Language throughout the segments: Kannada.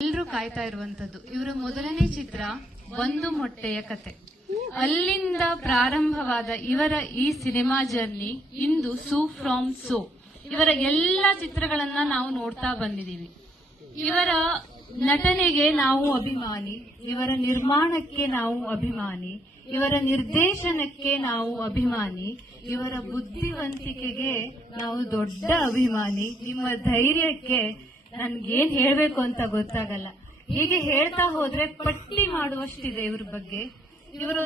ಎಲ್ಲರೂ ಕಾಯ್ತಾ ಇರುವಂತದ್ದು ಇವರ ಮೊದಲನೇ ಚಿತ್ರ ಒಂದು ಮೊಟ್ಟೆಯ ಕತೆ. ಅಲ್ಲಿಂದ ಪ್ರಾರಂಭವಾದ ಇವರ ಈ ಸಿನಿಮಾ ಜರ್ನಿ ಇಂದು ಸೂ ಫ್ರಾಮ್ ಸೋ. ಇವರ ಎಲ್ಲ ಚಿತ್ರಗಳನ್ನ ನಾವು ನೋಡ್ತಾ ಬಂದಿದ್ದೀವಿ. ಇವರ ನಟನೆಗೆ ನಾವು ಅಭಿಮಾನಿ, ಇವರ ನಿರ್ಮಾಣಕ್ಕೆ ನಾವು ಅಭಿಮಾನಿ, ಇವರ ನಿರ್ದೇಶನಕ್ಕೆ ನಾವು ಅಭಿಮಾನಿ, ಇವರ ಬುದ್ಧಿವಂತಿಕೆಗೆ ನಾವು ದೊಡ್ಡ ಅಭಿಮಾನಿ. ನಿಮ್ಮ ಧೈರ್ಯಕ್ಕೆ ನನ್ಗೇನ್ ಹೇಳ್ಬೇಕು ಅಂತ ಗೊತ್ತಾಗಲ್ಲ. ಹೀಗೆ ಹೇಳ್ತಾ ಹೋದ್ರೆ ಪಟ್ಟಿ ಮಾಡುವಷ್ಟಿದೆ ಇವ್ರ ಬಗ್ಗೆ. ಇವರು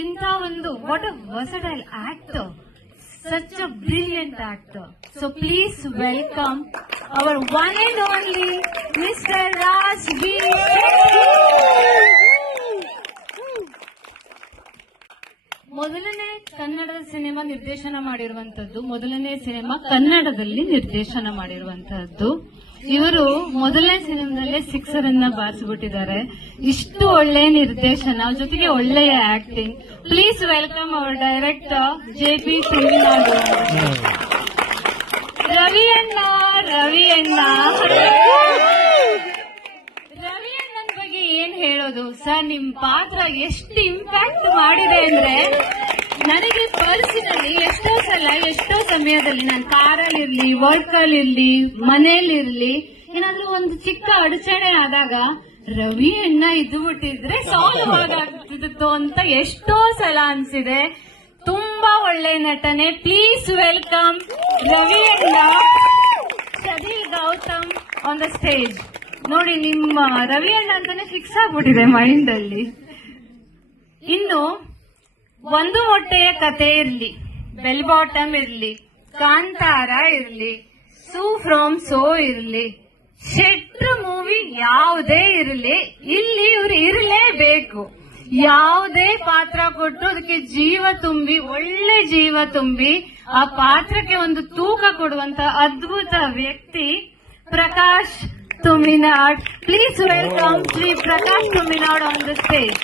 ಇಂಥ ಒಂದು what a versatile actor, such a brilliant actor. So please welcome our one and only Mr. Raj B. ಮೊದಲನೇ ಕನ್ನಡದ ಸಿನಿಮಾ ನಿರ್ದೇಶನ ಮಾಡಿರುವಂತದ್ದು, ಮೊದಲನೇ ಸಿನಿಮಾ ಕನ್ನಡದಲ್ಲಿ ನಿರ್ದೇಶನ ಮಾಡಿರುವಂತದ್ದು. ಇವರು ಮೊದಲನೇ ಸಿನಿಮಾದಲ್ಲೇ ಸಿಕ್ಸರ್ ಅನ್ನ ಬಾರಿಸಿಬಿಟ್ಟಿದ್ದಾರೆ. ಇಷ್ಟು ಒಳ್ಳೆಯ ನಿರ್ದೇಶನ ಜೊತೆಗೆ ಒಳ್ಳೆಯ acting. Please welcome our director JP Tenginadu. Ravi ಅಣ್ಣನ ಬಗ್ಗೆ ಏನ್ ಹೇಳೋದು ಸರ್, ನಿಮ್ ಪಾತ್ರ ಎಷ್ಟು ಇಂಪ್ಯಾಕ್ಟ್ ಮಾಡಿದೆ ಅಂದ್ರೆ, ನನಗೆ ಪರ್ಸನಲಿ ಎಷ್ಟೋ ಸಮಯದಲ್ಲಿ ನಾನು ಕಾರಲ್ಲಿರ್ಲಿ, ವರ್ಕ್ ಅಲ್ಲಿರ್ಲಿ, ಮನೇಲಿರ್ಲಿ, ಏನಾದ್ರೂ ಒಂದು ಚಿಕ್ಕ ಅಡಚಣೆ ಆದಾಗ ರವಿ ಅಣ್ಣ ಇದ್ದು ಬಿಟ್ಟಿದ್ರೆ ಸಾಲ್ವ್ ಆಗಾಗ್ತಿತ್ತು ಅಂತ ಎಷ್ಟೋ ಸಲ ಅನ್ಸಿದೆ. ತುಂಬಾ ಒಳ್ಳೆ ನಟನೆ. ಪ್ಲೀಸ್ ವೆಲ್ಕಮ್ ರವಿ ಅಣ್ಣ, ಶದೀಲ್ ಗೌತಮ್ ಆನ್ ದ ಸ್ಟೇಜ್. ನೋಡಿ, ನಿಮ್ಮ ರವಿ ಅಣ್ಣ ಅಂತಾನೆ ಫಿಕ್ಸ್ ಆಗ್ಬಿಟ್ಟಿದೆ ಮೈಂಡ್ ಅಲ್ಲಿ. ಇನ್ನು ಒಂದು ಮೊಟ್ಟೆಯ ಕತೆ ಇರ್ಲಿ, ಬೆಲ್ ಬಾಟಮ್ ಇರ್ಲಿ, ಕಾಂತಾರ ಇರ್ಲಿ, ಸೂ ಫ್ರಾಮ್ ಸೋ ಇರ್ಲಿ, ಶೆಟ್ರು ಮೂವಿ ಯಾವುದೇ ಇರಲಿ, ಇಲ್ಲಿ ಇವ್ರು ಇರಲೇಬೇಕು. ಯಾವುದೇ ಪಾತ್ರ ಕೊಟ್ಟು ಅದಕ್ಕೆ ಜೀವ ತುಂಬಿ, ಒಳ್ಳೆ ಜೀವ ತುಂಬಿ ಆ ಪಾತ್ರಕ್ಕೆ ಒಂದು ತೂಕ ಕೊಡುವಂತ ಅದ್ಭುತ ವ್ಯಕ್ತಿ Prakash Tuminad. Please welcome Shri Prakash Tuminad on the stage.